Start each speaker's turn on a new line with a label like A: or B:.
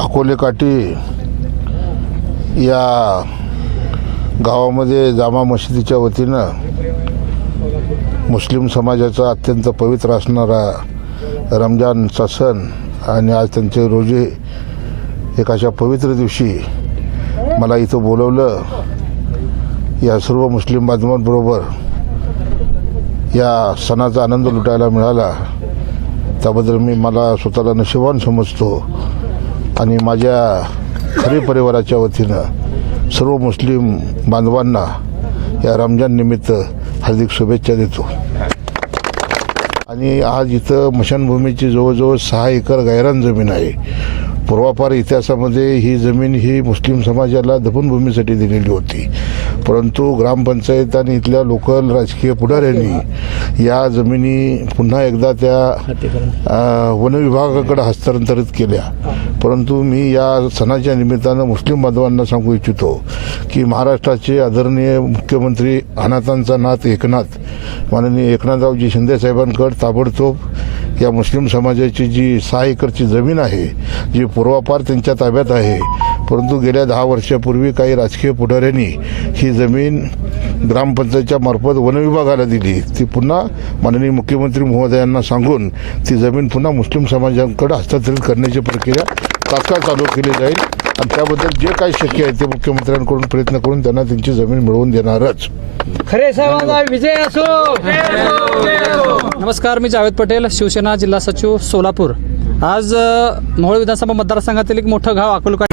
A: अकोले काठी या गावामध्ये जामा मशिदीच्या वतीनं मुस्लिम समाजाचा अत्यंत पवित्र असणारा रमजानचा सण आणि आज त्यांचे रोजे एक अशा पवित्र दिवशी मला इथं बोलवलं. या सर्व मुस्लिम बांधवांबरोबर या सणाचा आनंद लुटायला मिळाला. त्याबद्दल मी मला स्वतःला नशिबान समजतो. आणि माझ्या खरी परिवाराच्या वतीनं सर्व मुस्लिम बांधवांना या रमजान निमित्त हार्दिक शुभेच्छा देतो. आणि आज इथं मशानभूमीची जवळजवळ सहा एकर गायरान जमीन आहे. पूर्वापार इतिहासामध्ये ही जमीन ही मुस्लिम समाजाला दफनभूमीसाठी दिलेली होती. परंतु ग्रामपंचायत आणि इथल्या लोकल राजकीय पुढाऱ्यांनी या जमिनी पुन्हा एकदा त्या अ, वन विभागाकडे हस्तांतरित केल्या. परंतु मी या सणाच्या निमित्तानं मुस्लिम बांधवांना सांगू इच्छितो की महाराष्ट्राचे आदरणीय मुख्यमंत्री अनाथांचा नाथ एकनाथ माननीय एकनाथरावजी शिंदे साहेबांकडे ताबडतोब या मुस्लिम समाजाची जी सहा एकरची जमीन आहे जी पूर्वापार त्यांच्या ताब्यात आहे परंतु गेल्या दहा वर्षापूर्वी काही राजकीय पुढाऱ्यांनी ही जमीन ग्रामपंचायतच्या मार्फत वनविभागाला दिली. ती पुन्हा माननीय मुख्यमंत्री महोदयांना सांगून ती जमीन पुन्हा मुस्लिम समाजाकडे हस्तांतरित करण्याची प्रक्रिया तात्काळ चालू केली जाईल आणि त्याबद्दल जे काही शक्य आहे ते मुख्यमंत्र्यांकडून प्रयत्न करून त्यांना त्यांची जमीन मिळवून देणारच.
B: खरे साहेबांचा विजय असो.
C: नमस्कार मी जावेद पटेल शिवसेना जिल्हा सचिव सोलापूर. आज मोहोळ विधानसभा मतदारसंघातील एक मोठं गाव अकोलका